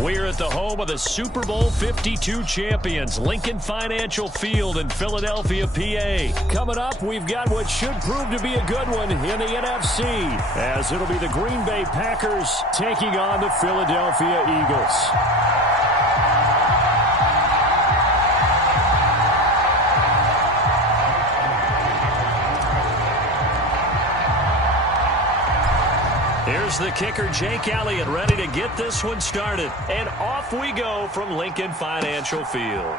We're at the home of the Super Bowl 52 champions, Lincoln Financial Field in Philadelphia, PA. Coming up, we've got what should prove to be a good one in the NFC, as it'll be the Green Bay Packers taking on the Philadelphia Eagles. Here's the kicker, Jake Elliott, ready to get this one started. And off we go from Lincoln Financial Field.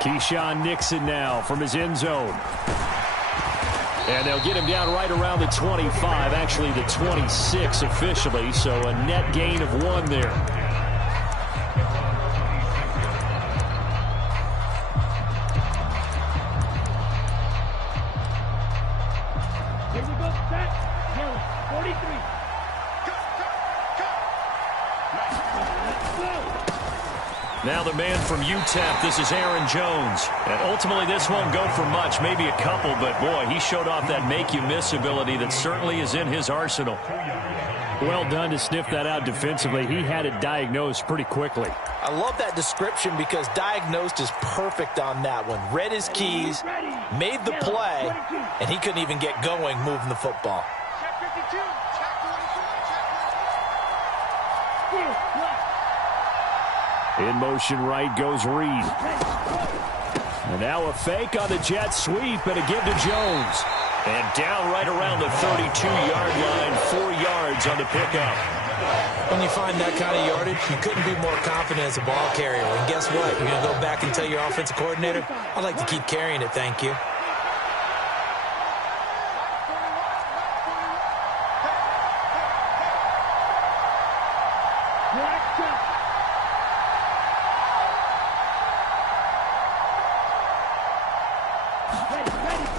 Keyshawn Nixon now from his end zone. And they'll get him down right around the 25, actually the 26 officially, so a net gain of 1 there. Here we go, set, 43. Now the man from UTEP, this is Aaron Jones. And ultimately this won't go for much, maybe a couple, but boy, he showed off that make-you-miss ability that certainly is in his arsenal. Well done to sniff that out defensively. He had it diagnosed pretty quickly. I love that description because diagnosed is perfect on that one. Read his keys, made the play, and he couldn't even get going moving the football. In motion right goes Reed. And now a fake on the jet sweep and a give to Jones. And down right around the 32-yard line, 4 yards on the pickup. When you find that kind of yardage, you couldn't be more confident as a ball carrier. And guess what? You're going to go back and tell your offensive coordinator, I'd like to keep carrying it, thank you.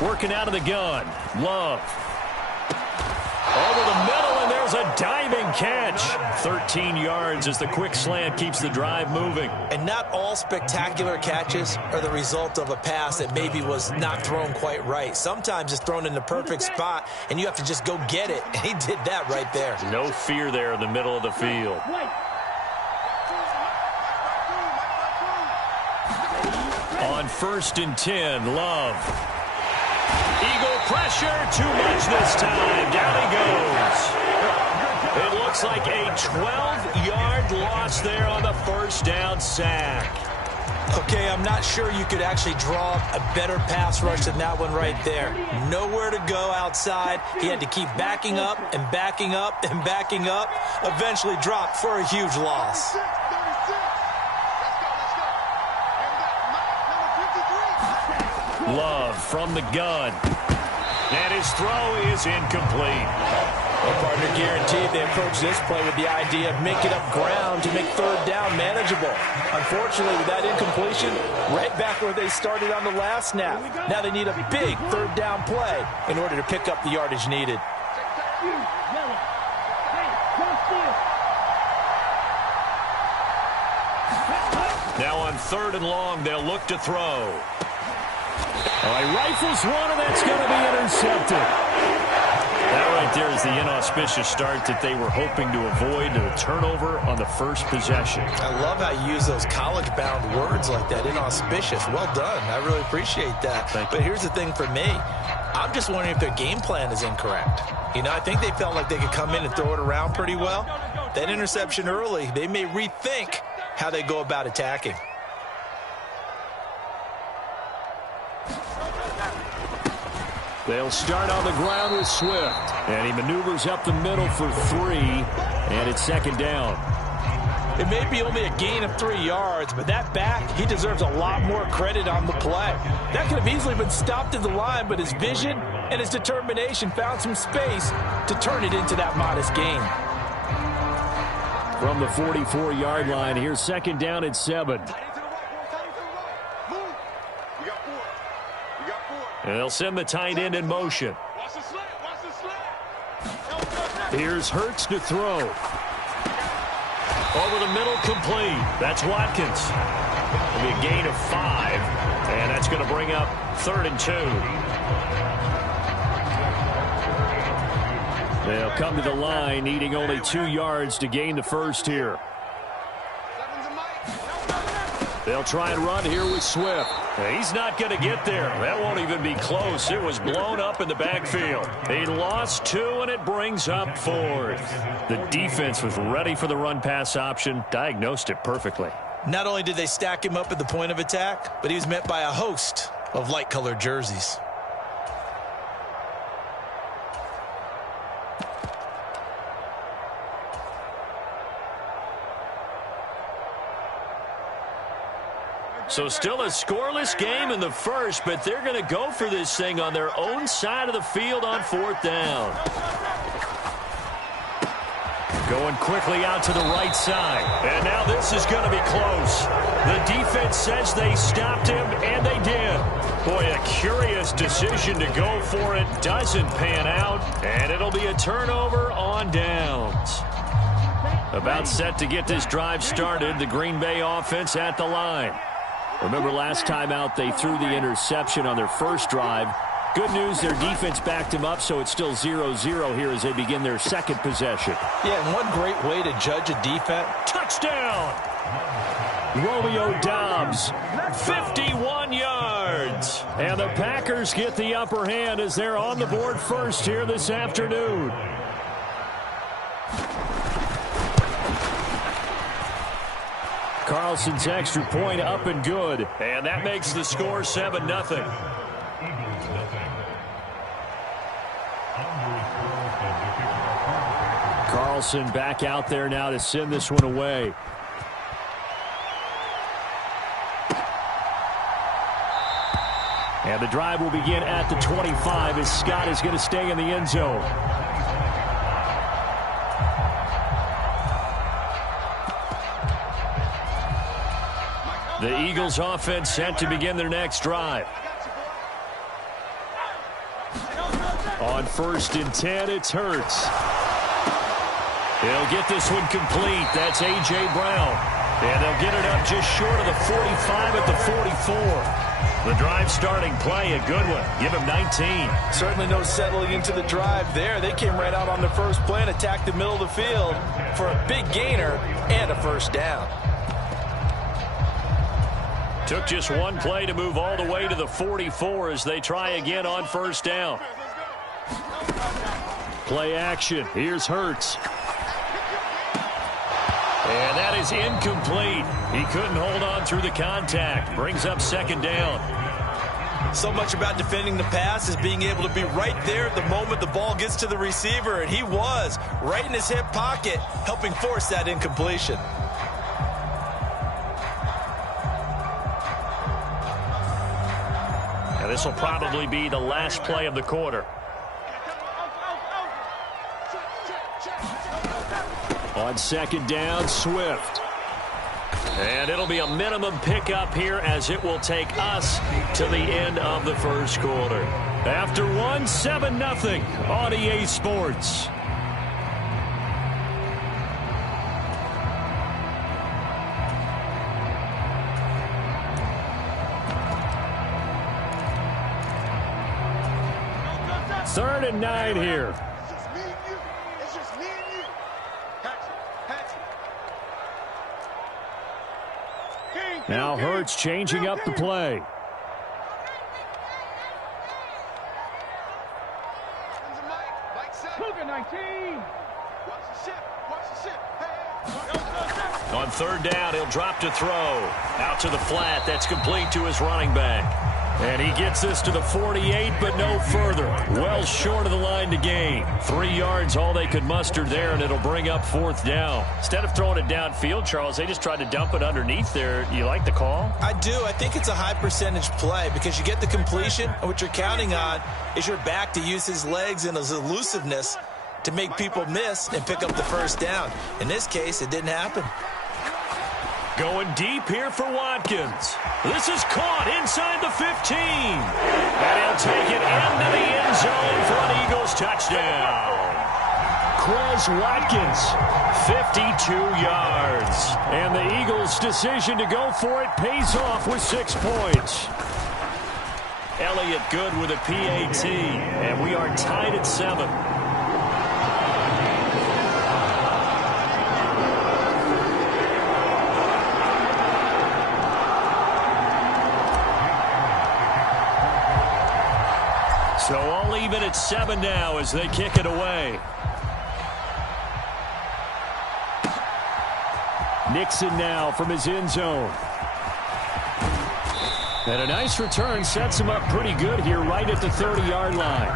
Working out of the gun. Love. Over the middle, and there's a diving catch. 13 yards as the quick slant keeps the drive moving. And not all spectacular catches are the result of a pass that maybe was not thrown quite right. Sometimes it's thrown in the perfect spot, and you have to just go get it. And he did that right there. No fear there in the middle of the field. On 1st and 10, Love. Eagle pressure, too much this time. Down he goes. It looks like a 12-yard loss there on the first down sack. Okay, I'm not sure you could actually draw a better pass rush than that one right there. Nowhere to go outside. He had to keep backing up and backing up and backing up. Eventually dropped for a huge loss. Love from the gun. And his throw is incomplete. Well, partner, guaranteed they approach this play with the idea of making up ground to make 3rd down manageable. Unfortunately, with that incompletion, right back where they started on the last snap. Now they need a big 3rd down play in order to pick up the yardage needed. Now on 3rd and long, they'll look to throw. He rifles one, and that's going to be intercepted. That right there is the inauspicious start that they were hoping to avoid, a turnover on the first possession. I love how you use those college-bound words like that, inauspicious. Well done. I really appreciate that. But here's the thing for me. I'm just wondering if their game plan is incorrect. You know, I think they felt like they could come in and throw it around pretty well. That interception early, they may rethink how they go about attacking. They'll start on the ground with Swift. And he maneuvers up the middle for 3. And it's 2nd down. It may be only a gain of 3 yards, but that back, he deserves a lot more credit on the play. That could have easily been stopped at the line, but his vision and his determination found some space to turn it into that modest gain. From the 44-yard line, here's 2nd down and 7. And they'll send the tight end in motion. Here's Hurts to throw. Over the middle, complete. That's Watkins. It'll be a gain of 5. And that's going to bring up 3rd and 2. They'll come to the line, needing only 2 yards to gain the first here. They'll try and run here with Swift. He's not going to get there. That won't even be close. It was blown up in the backfield. He lost 2, and it brings up 4th. The defense was ready for the run-pass option, diagnosed it perfectly. Not only did they stack him up at the point of attack, but he was met by a host of light-colored jerseys. So still a scoreless game in the first, but they're going to go for this thing on their own side of the field on 4th down. Going quickly out to the right side. And now this is going to be close. The defense says they stopped him, and they did. Boy, a curious decision to go for it. Doesn't pan out, and it'll be a turnover on downs. About set to get this drive started, the Green Bay offense at the line. Remember last time out, they threw the interception on their first drive. Good news, their defense backed him up, so it's still 0-0 here as they begin their second possession. Yeah, and one great way to judge a defense. Touchdown! Romeo Doubs, 51 yards. And the Packers get the upper hand as they're on the board first here this afternoon. Carlson's extra point up and good. And that makes the score 7-0. Carlson back out there now to send this one away. And the drive will begin at the 25 as Scott is going to stay in the end zone. The Eagles offense set to begin their next drive. On 1st and 10, it's Hurts. He'll get this one complete. That's A.J. Brown. And they'll get it up just short of the 45 at the 44. The drive starting play, a good one. Give him 19. Certainly no settling into the drive there. They came right out on the first play and attacked the middle of the field for a big gainer and a first down. Took just one play to move all the way to the 44 as they try again on 1st down. Play action. Here's Hurts. And that is incomplete. He couldn't hold on through the contact. Brings up 2nd down. So much about defending the pass is being able to be right there at the moment the ball gets to the receiver. And he was right in his hip pocket, helping force that incompletion. And this will probably be the last play of the quarter. On 2nd down, Swift. And it'll be a minimum pickup here as it will take us to the end of the first quarter. After one, 7-0 on EA Sports. Third and 9 here. Now Hurts changing up the play. On 3rd down, he'll drop to throw. Out to the flat. That's complete to his running back. And he gets this to the 48, but no further. Well short of the line to gain. 3 yards, all they could muster there, and it'll bring up 4th down. Instead of throwing it downfield, Charles, they just tried to dump it underneath there. You like the call? I do. I think it's a high percentage play because you get the completion, and what you're counting on is your back to use his legs and his elusiveness to make people miss and pick up the first down. In this case, it didn't happen. Going deep here for Watkins. This is caught inside the 15. And he'll take it into the end zone for an Eagles touchdown. Quez Watkins, 52 yards. And the Eagles' decision to go for it pays off with 6 points. Elliott good with a PAT. And we are tied at 7. So all even at 7 now as they kick it away. Nixon now from his end zone. And a nice return sets him up pretty good here right at the 30-yard line.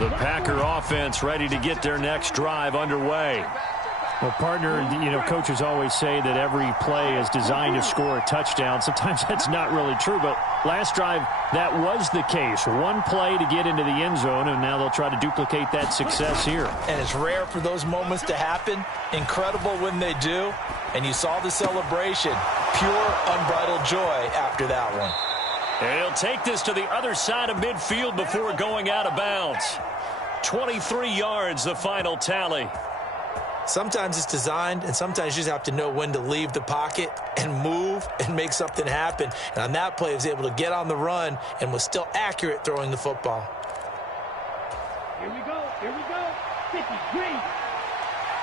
The Packer offense ready to get their next drive underway. Well, partner, coaches always say that every play is designed to score a touchdown. Sometimes that's not really true, but last drive, that was the case. One play to get into the end zone, and now they'll try to duplicate that success here. And it's rare for those moments to happen. Incredible when they do. And you saw the celebration. Pure, unbridled joy after that one. And he'll take this to the other side of midfield before going out of bounds. 23 yards, the final tally. Sometimes it's designed, and sometimes you just have to know when to leave the pocket and move and make something happen. And on that play, he was able to get on the run and was still accurate throwing the football. Here we go. 50, green.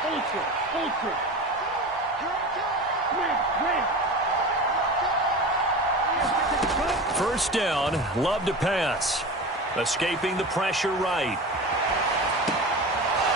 Ultra. Red. First down, Love to pass. Escaping the pressure right.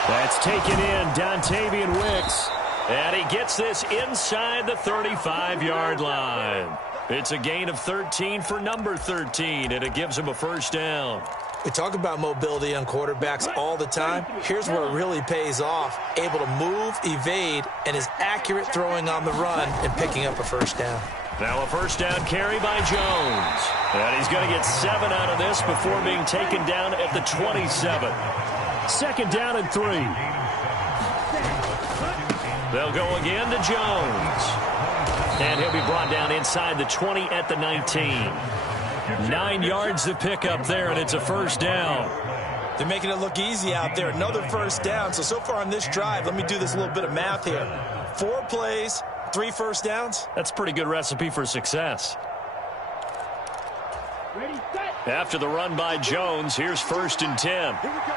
That's taken in, Dontavian Wicks. And he gets this inside the 35-yard line. It's a gain of 13 for number 13, and it gives him a first down. We talk about mobility on quarterbacks all the time. Here's where it really pays off. Able to move, evade, and is accurate throwing on the run and picking up a first down. Now a first down carry by Jones. And he's going to get 7 out of this before being taken down at the 27. Second down and 3. They'll go again to Jones. And he'll be brought down inside the 20 at the 19. 9 yards to pick up there, and it's a first down. They're making it look easy out there. Another first down. So far on this drive, let me do this little bit of math here. 4 plays, 3 first downs. That's a pretty good recipe for success. Ready, set. After the run by Jones, here's 1st and 10. Here we go.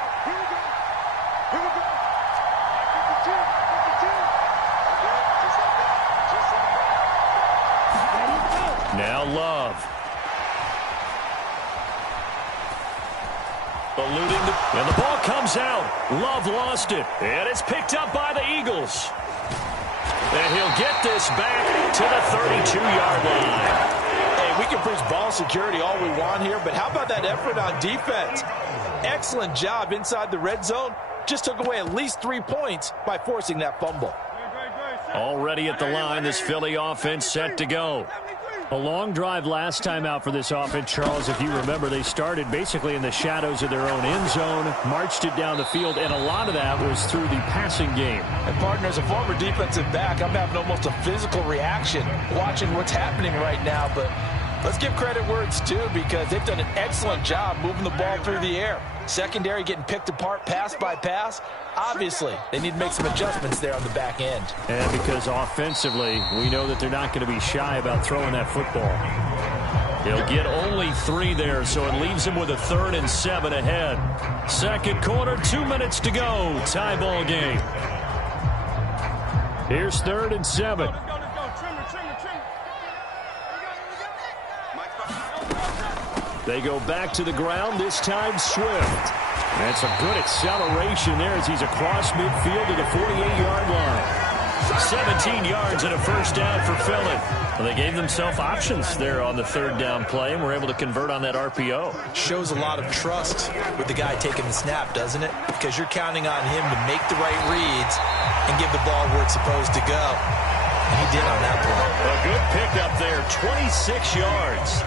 Now Love. And the ball comes out. Love lost it. And it's picked up by the Eagles. And he'll get this back to the 32-yard line. Hey, we can preach ball security all we want here, but how about that effort on defense? Excellent job inside the red zone. Just took away at least 3 points by forcing that fumble. Already at the line, this Philly offense set to go. A long drive last time out for this offense, Charles. If you remember, they started basically in the shadows of their own end zone, marched it down the field, and a lot of that was through the passing game. And partner, as a former defensive back, I'm having almost a physical reaction watching what's happening right now. But let's give credit where it's due, because they've done an excellent job moving the ball through the air. Secondary getting picked apart pass by pass. Obviously, they need to make some adjustments there on the back end. And because offensively, we know that they're not going to be shy about throwing that football. He'll get only 3 there, so it leaves him with a 3rd and 7 ahead. Second quarter, 2 minutes to go. Tie ball game. Here's 3rd and 7. They go back to the ground, this time Swift. That's a good acceleration there as he's across midfield to the 48-yard line. 17 yards and a first down for Philly. Well, they gave themselves options there on the 3rd down play and were able to convert on that RPO. Shows a lot of trust with the guy taking the snap, doesn't it? Because you're counting on him to make the right reads and give the ball where it's supposed to go. And he did on that play. A good pickup there, 26 yards.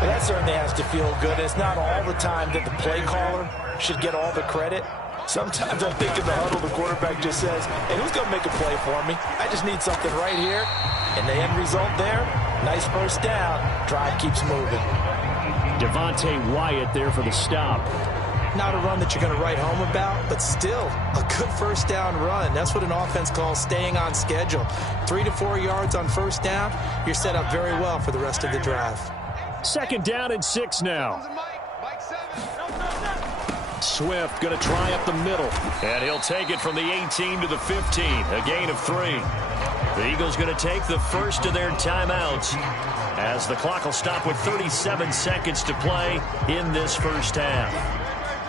Well, that certainly has to feel good. It's not all the time that the play caller should get all the credit. Sometimes I think in the huddle, the quarterback just says, hey, who's going to make a play for me? I just need something right here. And the end result there, nice first down. Drive keeps moving. Devontae Wyatt there for the stop. Not a run that you're going to write home about, but still a good first down run. That's what an offense calls staying on schedule. 3 to 4 yards on first down, you're set up very well for the rest of the drive. 2nd down and 6 now. Swift going to try up the middle. And he'll take it from the 18 to the 15. A gain of 3. The Eagles going to take the first of their timeouts as the clock will stop with 37 seconds to play in this first half.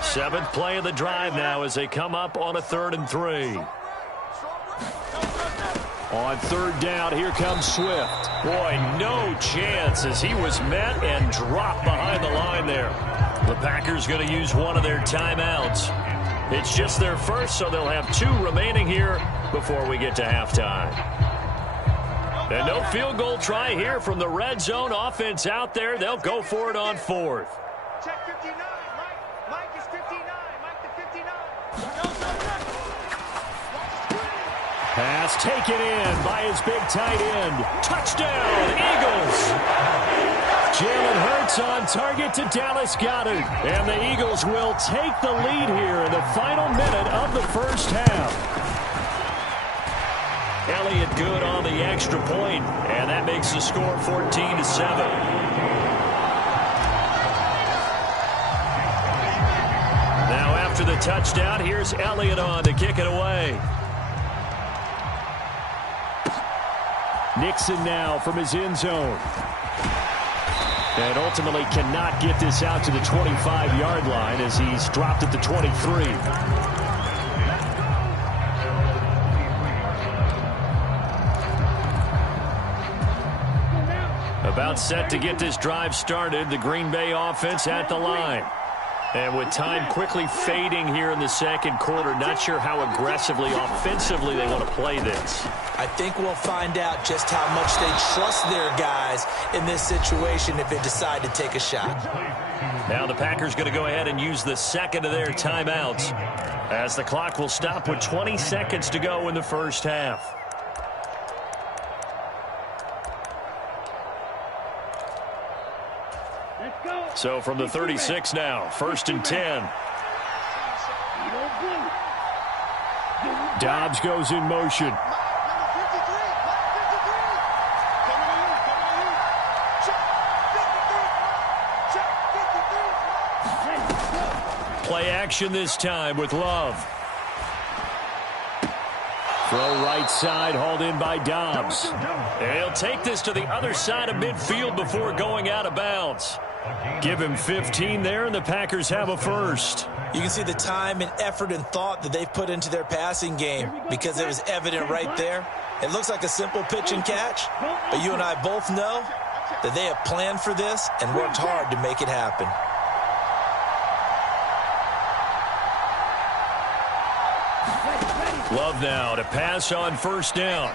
7th play of the drive now as they come up on a 3rd and 3. On 3rd down, here comes Swift. Boy, no chance as he was met and dropped behind the line there. The Packers going to use one of their timeouts. It's just their first, so they'll have 2 remaining here before we get to halftime. And no field goal try here from the red zone. Offense out there. They'll go for it on 4th. Check 59. Mike is 59. Mike the 59. Pass taken in by his big tight end. Touchdown, Eagles! Jalen Hurts on target to Dallas Goedert. And the Eagles will take the lead here in the final minute of the first half. Elliott good on the extra point, and that makes the score 14-7. Now after the touchdown, here's Elliott on to kick it away. Nixon now from his end zone. And ultimately cannot get this out to the 25-yard line as he's dropped at the 23. About set to get this drive started, the Green Bay offense at the line. And with time quickly fading here in the second quarter, not sure how aggressively, offensively they want to play this. I think we'll find out just how much they trust their guys in this situation if they decide to take a shot. Now the Packers going to go ahead and use the second of their timeouts as the clock will stop with 20 seconds to go in the first half. So from the 36 now, 1st and 10. Dobbs goes in motion. Play action this time with Love. Throw right side, hauled in by Dobbs. And he'll take this to the other side of midfield before going out of bounds. Give him 15 there, and the Packers have a first. You can see the time and effort and thought that they've put into their passing game because it was evident right there. It looks like a simple pitch and catch, but you and I both know that they have planned for this and worked hard to make it happen. Love now to pass on 1st down.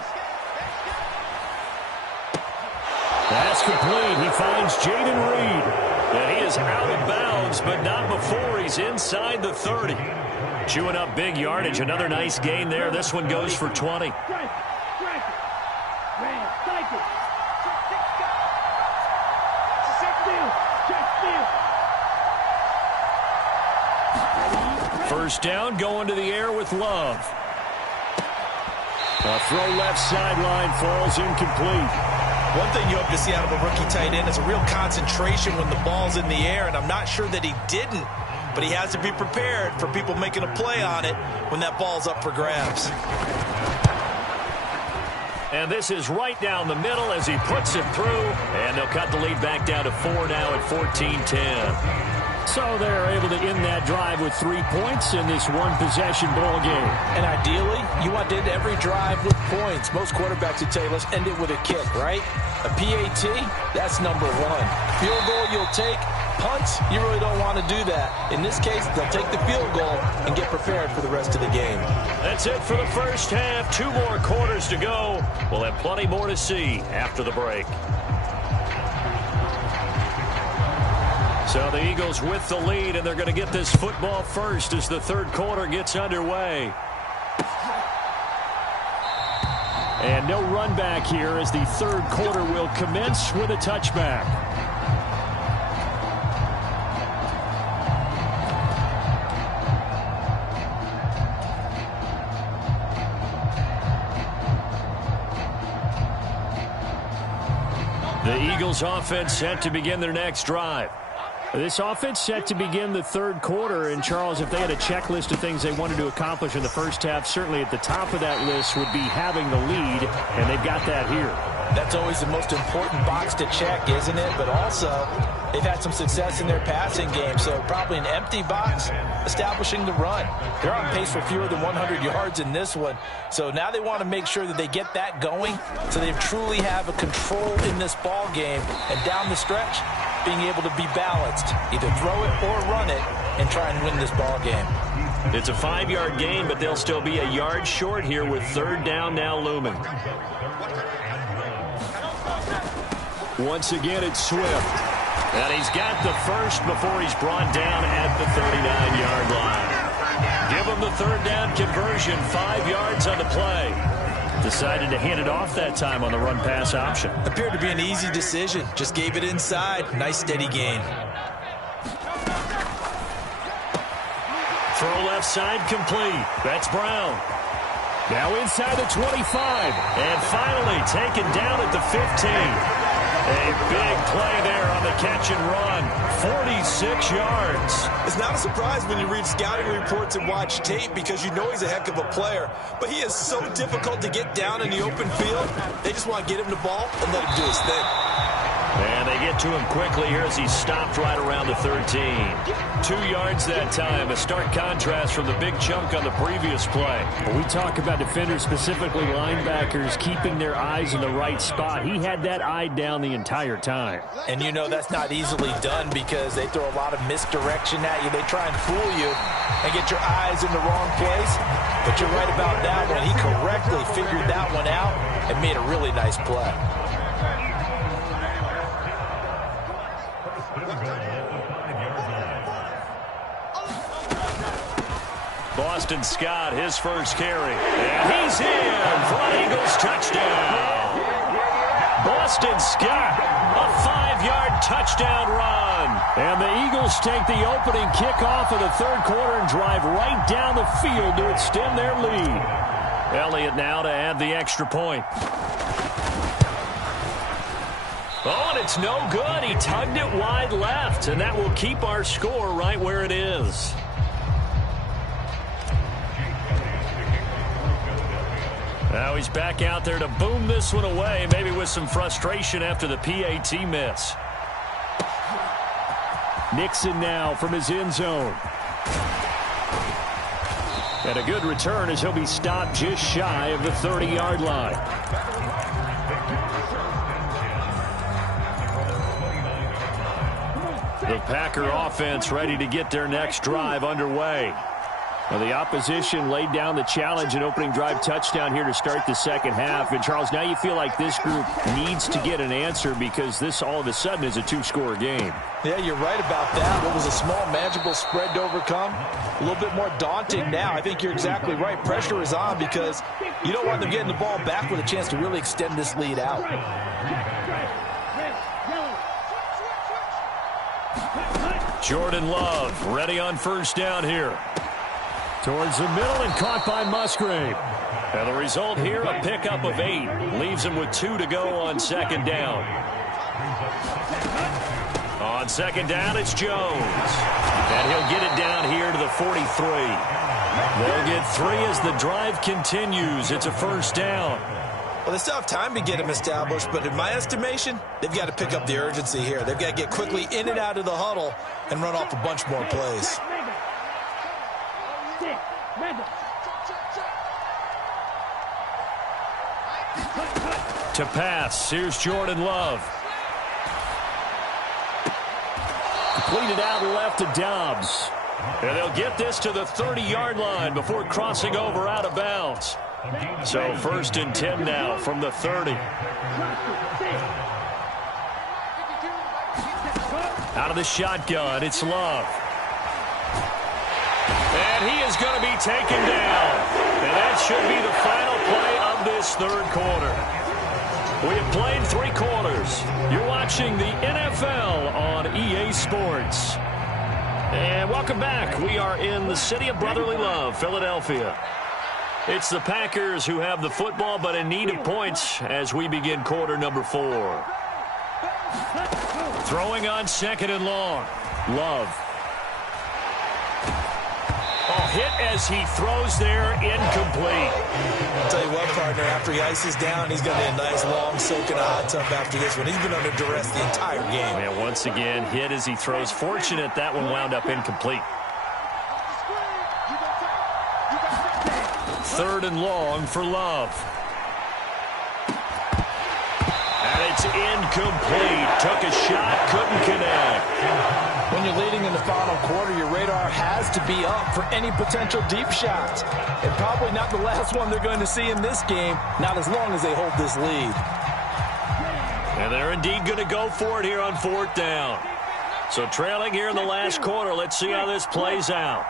Pass complete. He finds Jaden Reed. And he is out of bounds, but not before he's inside the 30. Chewing up big yardage. Another nice gain there. This one goes for 20. First down, going to the air with Love. A throw left sideline, falls incomplete. One thing you hope to see out of a rookie tight end is a real concentration when the ball's in the air, and I'm not sure that he didn't, but he has to be prepared for people making a play on it when that ball's up for grabs. And this is right down the middle as he puts it through, and they'll cut the lead back down to 4 now at 14-10. So they're able to end that drive with 3 points in this one-possession ball game. And ideally, you want to end every drive with points. Most quarterbacks would tell you, let's end it with a kick, right? A PAT, that's number 1. Field goal you'll take. Punts, you really don't want to do that. In this case, they'll take the field goal and get prepared for the rest of the game. That's it for the first half. 2 more quarters to go. We'll have plenty more to see after the break. So the Eagles with the lead, and they're going to get this football first as the 3rd quarter gets underway. And no run back here as the 3rd quarter will commence with a touchback. The Eagles offense set to begin their next drive. This offense set to begin the third quarter. And, Charles, if they had a checklist of things they wanted to accomplish in the first half, certainly at the top of that list would be having the lead, and they've got that here. That's always the most important box to check, isn't it? But also, they've had some success in their passing game, so probably an empty box establishing the run. They're on pace for fewer than 100 yards in this one, so now they want to make sure that they get that going so they truly have a control in this ball game, and down the stretch, being able to be balanced, either throw it or run it, and try and win this ball game. It's a 5-yard gain, but they'll still be a yard short here with third down now looming. Once again, it's Swift. And he's got the first before he's brought down at the 39-yard line. Give him the third down conversion, 5 yards on the play. Decided to hand it off that time on the run-pass option. Appeared to be an easy decision. Just gave it inside. Nice steady gain. Throw left side complete. That's Brown. Now inside the 25. And finally taken down at the 15. A big play there on the catch and run. 46 yards. It's not a surprise when you read scouting reports and watch tape because you know he's a heck of a player. But he is so difficult to get down in the open field. They just want to get him the ball and let him do his thing. And they get to him quickly here as he stopped right around the 13. 2 yards that time. A stark contrast from the big chunk on the previous play. We talk about defenders, specifically linebackers, keeping their eyes in the right spot. He had that eye down the entire time. And you know that's not easily done because they throw a lot of misdirection at you. They try and fool you and get your eyes in the wrong place. But you're right about that one. He correctly figured that one out and made a really nice play. Boston Scott, his first carry. And he's in for an Eagles touchdown. Boston Scott, a 5-yard touchdown run. And the Eagles take the opening kickoff of the third quarter and drive right down the field to extend their lead. Elliott now to add the extra point. Oh, and it's no good. He tugged it wide left, and that will keep our score right where it is. Now he's back out there to boom this one away, maybe with some frustration after the PAT miss. Nixon now from his end zone. And a good return as he'll be stopped just shy of the 30-yard line. The Packer offense ready to get their next drive underway. Well, the opposition laid down the challenge and opening drive touchdown here to start the second half. And, Charles, now you feel like this group needs to get an answer because this all of a sudden is a two-score game. Yeah, you're right about that. What was a small, manageable spread to overcome, a little bit more daunting now. I think you're exactly right. Pressure is on because you don't want them getting the ball back with a chance to really extend this lead out. Jordan Love ready on first down here. Towards the middle and caught by Musgrave. And the result here, a pickup of 8. Leaves him with 2 to go on second down. On second down, it's Jones. And he'll get it down here to the 43. They'll get 3 as the drive continues. It's a first down. Well, they still have time to get him established, but in my estimation, they've got to pick up the urgency here. They've got to get quickly in and out of the huddle and run off a bunch more plays. To pass, here's Jordan Love. Completed out left to Dobbs. And they'll get this to the 30-yard line before crossing over out of bounds. So first and 10 now from the 30. Out of the shotgun, it's Love. And he is going to be taken down. And that should be the final play of this third quarter. We have played 3 quarters. You're watching the NFL on EA Sports. And welcome back. We are in the city of brotherly love, Philadelphia. It's the Packers who have the football, but in need of points as we begin quarter number 4. Throwing on second and long. Love. Oh, hit as he throws there, incomplete. I'll tell you what, partner, after he ices down, he's going to need a nice long soak in a hot tub after this one. He's been under duress the entire game. Yeah, once again, hit as he throws. Fortunate that one wound up incomplete. 3rd and long for Love. And it's incomplete. Took a shot, couldn't connect. When you're leading in the final quarter, your radar has to be up for any potential deep shots. And probably not the last one they're going to see in this game, not as long as they hold this lead. And they're indeed going to go for it here on 4th down. So trailing here in the last quarter, let's see how this plays out.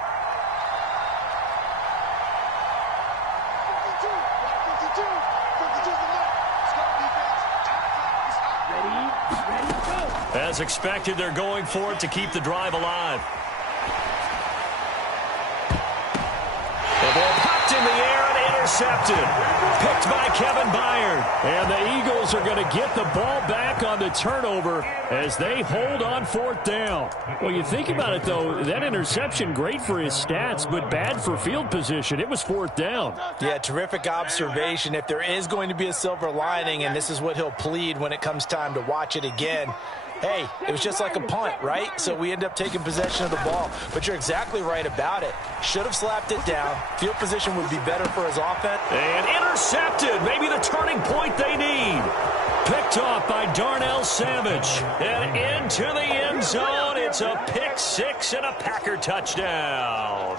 As expected, they're going for it to keep the drive alive. The ball popped in the air and intercepted. Picked by Kevin Byard. And the Eagles are going to get the ball back on the turnover as they hold on 4th down. Well, you think about it, though, that interception, great for his stats, but bad for field position. It was 4th down. Yeah, terrific observation. If there is going to be a silver lining, and this is what he'll plead when it comes time to watch it again, hey, it was just like a punt, right? So we end up taking possession of the ball. But you're exactly right about it. Should have slapped it down. Field position would be better for his offense. And intercepted. Maybe the turning point they need. Picked off by Darnell Savage. And into the end zone. It's a pick six and a Packer touchdown.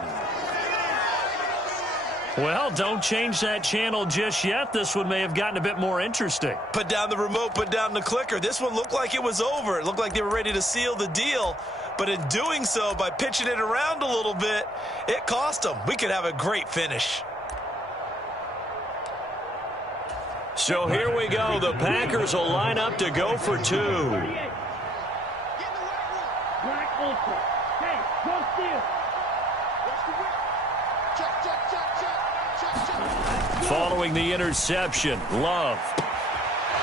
Well, don't change that channel just yet. This one may have gotten a bit more interesting. Put down the remote, put down the clicker. This one looked like it was over. It looked like they were ready to seal the deal. But in doing so, by pitching it around a little bit, it cost them. We could have a great finish. So here we go. The Packers will line up to go for 2. Following the interception, Love.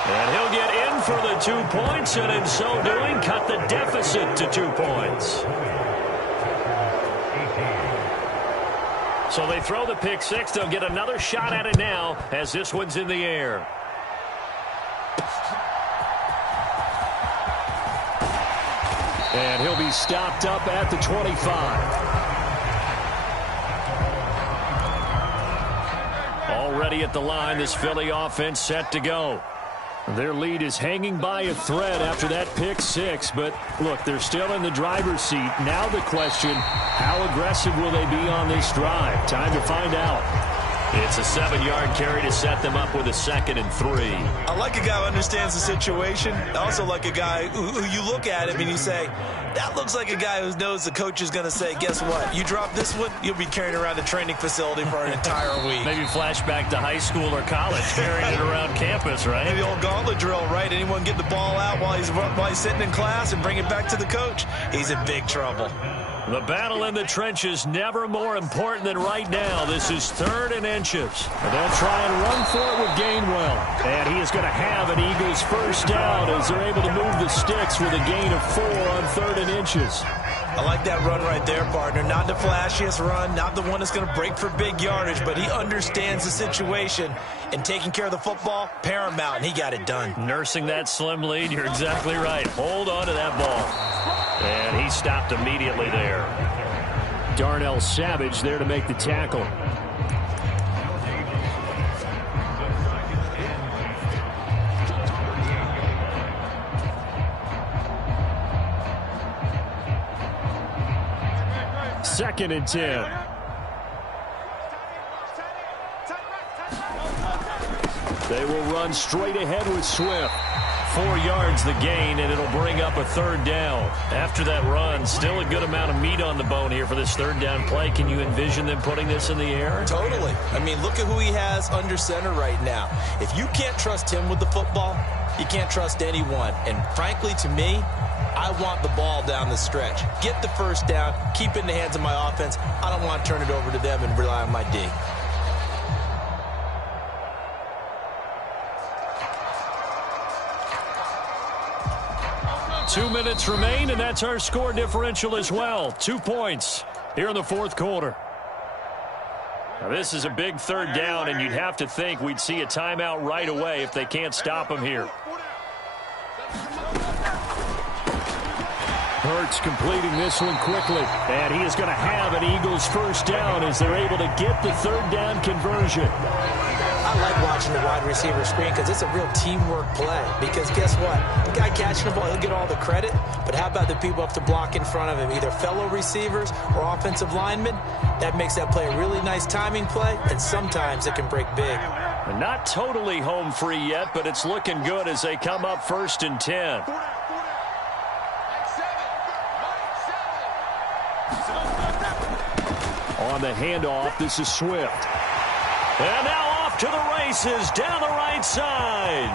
And he'll get in for the 2 points, and in so doing, cut the deficit to 2 points. So they throw the pick six. They'll get another shot at it now as this one's in the air. And he'll be stopped up at the 25. Already at the line, this Philly offense set to go. Their lead is hanging by a thread after that pick six, but look, they're still in the driver's seat. Now the question, how aggressive will they be on this drive? Time to find out. It's a 7-yard carry to set them up with a 2nd and 3. I like a guy who understands the situation. I also like a guy who you look at him and you say, that looks like a guy who knows the coach is going to say, guess what? You drop this one, you'll be carrying around the training facility for an entire week. Maybe flashback to high school or college, carrying it around campus, right? Maybe the old gauntlet drill, right? Anyone get the ball out while he's sitting in class and bring it back to the coach? He's in big trouble. The battle in the trenches never more important than right now. This is 3rd and inches. And they'll try and run for it with Gainwell. And he is going to have an Eagles first down as they're able to move the sticks with a gain of 4 on 3rd and inches. I like that run right there, partner. Not the flashiest run, not the one that's going to break for big yardage, but he understands the situation, and taking care of the football, paramount, and he got it done. Nursing that slim lead, you're exactly right. Hold on to that ball. And he stopped immediately there. Darnell Savage there to make the tackle. Second and 10. They will run straight ahead with Swift. 4 yards the gain, and it'll bring up a 3rd down. After that run, still a good amount of meat on the bone here for this 3rd down play. Can you envision them putting this in the air? Totally. I mean, look at who he has under center right now. If you can't trust him with the football, you can't trust anyone. And frankly, to me, I want the ball down the stretch. Get the first down, keep it in the hands of my offense. I don't want to turn it over to them and rely on my D. 2 minutes remain, and that's our score differential as well. 2 points here in the fourth quarter. Now, this is a big third down, and you'd have to think we'd see a timeout right away if they can't stop him here. Hurts completing this one quickly. And he is going to have an Eagles first down as they're able to get the third down conversion. I like watching the wide receiver screen because it's a real teamwork play. Because guess what? The guy catching the ball, he'll get all the credit. But how about the people up to block in front of him, either fellow receivers or offensive linemen? That makes that play a really nice timing play, and sometimes it can break big. And not totally home free yet, but it's looking good as they come up 1st and 10. On the handoff, this is Swift. And now off to the races down the right side.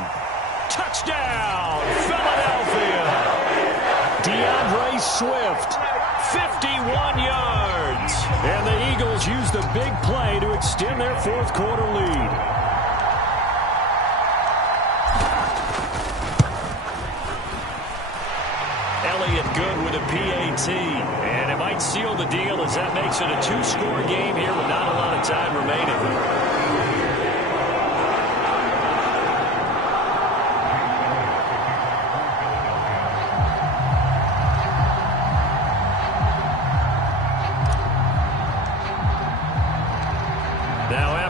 Touchdown, Philadelphia. DeAndre Swift, 51 yards. And the Eagles use the big play to extend their fourth quarter lead. Elliott good with a PAT. And it might seal the deal as that makes it a 2-score game here with not a lot of time remaining.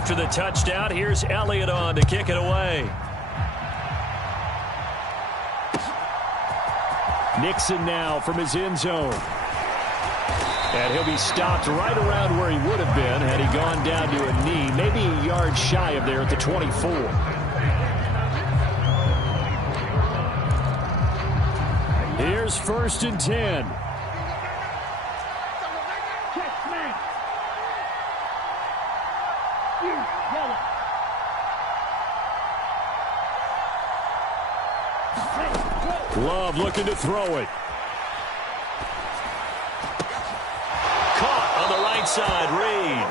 After the touchdown, here's Elliott on to kick it away. Nixon now from his end zone. And he'll be stopped right around where he would have been had he gone down to a knee, maybe a yard shy of there at the 24. Here's 1st and 10. Love looking to throw it. Caught on the right side, Reed.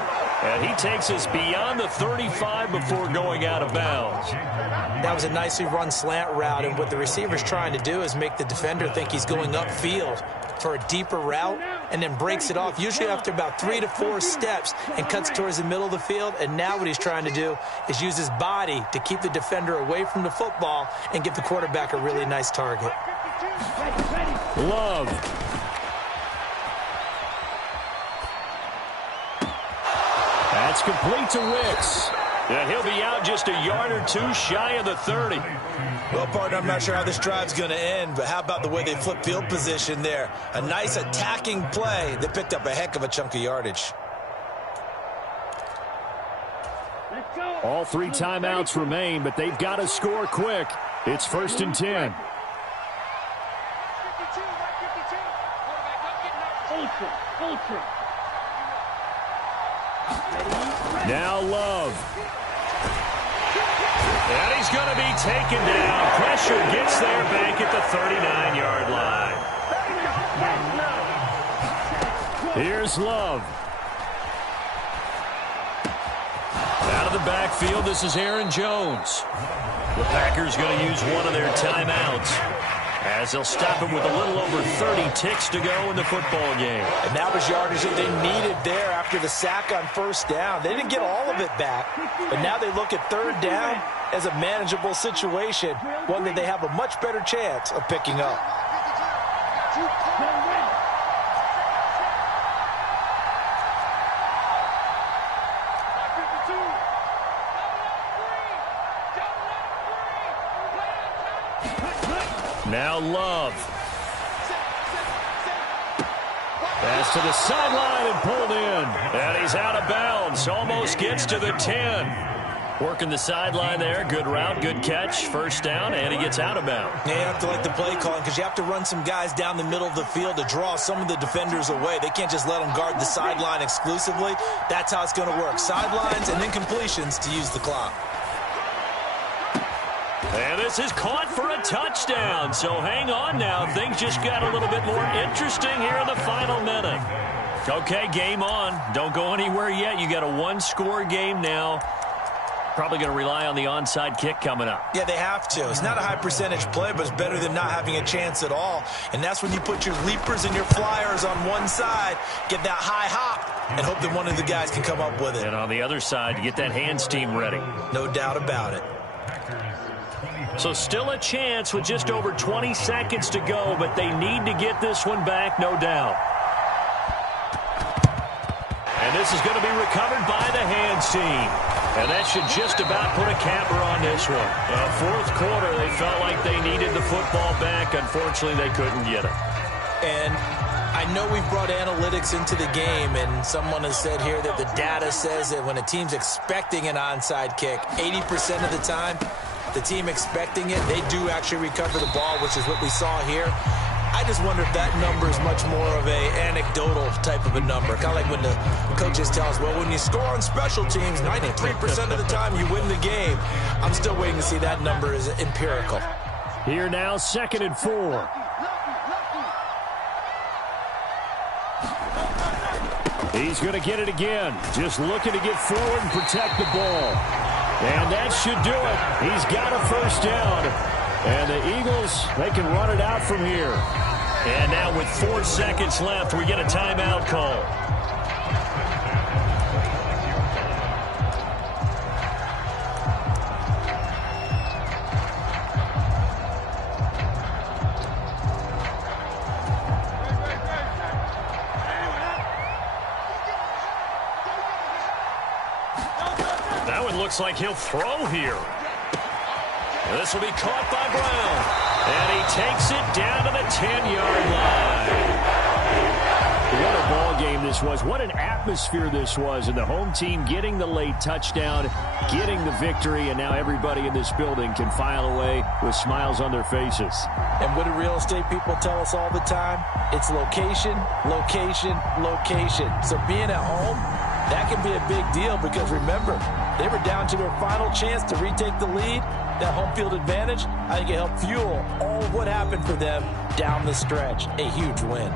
And he takes us beyond the 35 before going out of bounds. That was a nicely run slant route, and what the receiver's trying to do is make the defender think he's going upfield for a deeper route and then breaks it off, usually after about 3 to 4 steps, and cuts towards the middle of the field. And now what he's trying to do is use his body to keep the defender away from the football and give the quarterback a really nice target. Love. That's complete to Wicks. Yeah, he'll be out just a yard or two shy of the 30. Well, partner, I'm not sure how this drive's going to end, but how about the way they flip field position there? A nice attacking play that picked up a heck of a chunk of yardage. All 3 timeouts remain, but they've got to score quick. It's 1st and 10. Now Love. And he's going to be taken down. Pressure gets there back at the 39-yard line. Here's Love. Out of the backfield, this is Aaron Jones. The Packers going to use one of their timeouts as they'll stop him with a little over 30 ticks to go in the football game. And that was yardage that they needed there after the sack on 1st down. They didn't get all of it back, but now they look at 3rd down as a manageable situation, one that they have a much better chance of picking up. Now Love. Pass to the sideline and pulled in. And he's out of bounds. Almost gets to the 10. Working the sideline there. Good route, good catch. 1st down, and he gets out of bounds. Yeah, you have to like the play calling because you have to run some guys down the middle of the field to draw some of the defenders away. They can't just let them guard the sideline exclusively. That's how it's going to work. Sidelines and then completions to use the clock. And this is caught for a touchdown. So hang on now. Things just got a little bit more interesting here in the final minute. Okay, game on. Don't go anywhere yet. You got a 1-score game now. Probably going to rely on the onside kick coming up. Yeah, they have to. It's not a high percentage play, but it's better than not having a chance at all. And that's when you put your leapers and your flyers on one side, get that high hop, and hope that one of the guys can come up with it. And on the other side, get that hands team ready. No doubt about it. So still a chance with just over 20 seconds to go, but they need to get this one back, no doubt. And this is going to be recovered by the hands team. And that should just about put a capper on this one. Fourth quarter, they felt like they needed the football back. Unfortunately, they couldn't get it. And I know we've brought analytics into the game, and someone has said here that the data says that when a team's expecting an onside kick, 80% of the time, the team expecting it, they do actually recover the ball, which is what we saw here. I just wonder if that number is much more of a anecdotal type of a number. Kind of like when the coaches tell us, well, when you score on special teams, 93% of the time you win the game. I'm still waiting to see that number is empirical. Here now, 2nd and 4. He's going to get it again. Just looking to get forward and protect the ball. And that should do it. He's got a first down. And the Eagles, they can run it out from here. And now with 4 seconds left, we get a timeout call. That one looks like he'll throw here. This will be caught by Brown. And he takes it down to the 10-yard line. What a ball game this was. What an atmosphere this was. And the home team getting the late touchdown, getting the victory, and now everybody in this building can file away with smiles on their faces. And what do real estate people tell us all the time? It's location, location, location. So being at home, that can be a big deal because remember, they were down to their final chance to retake the lead. That home field advantage, I think it helped fuel all of what happened for them down the stretch. A huge win.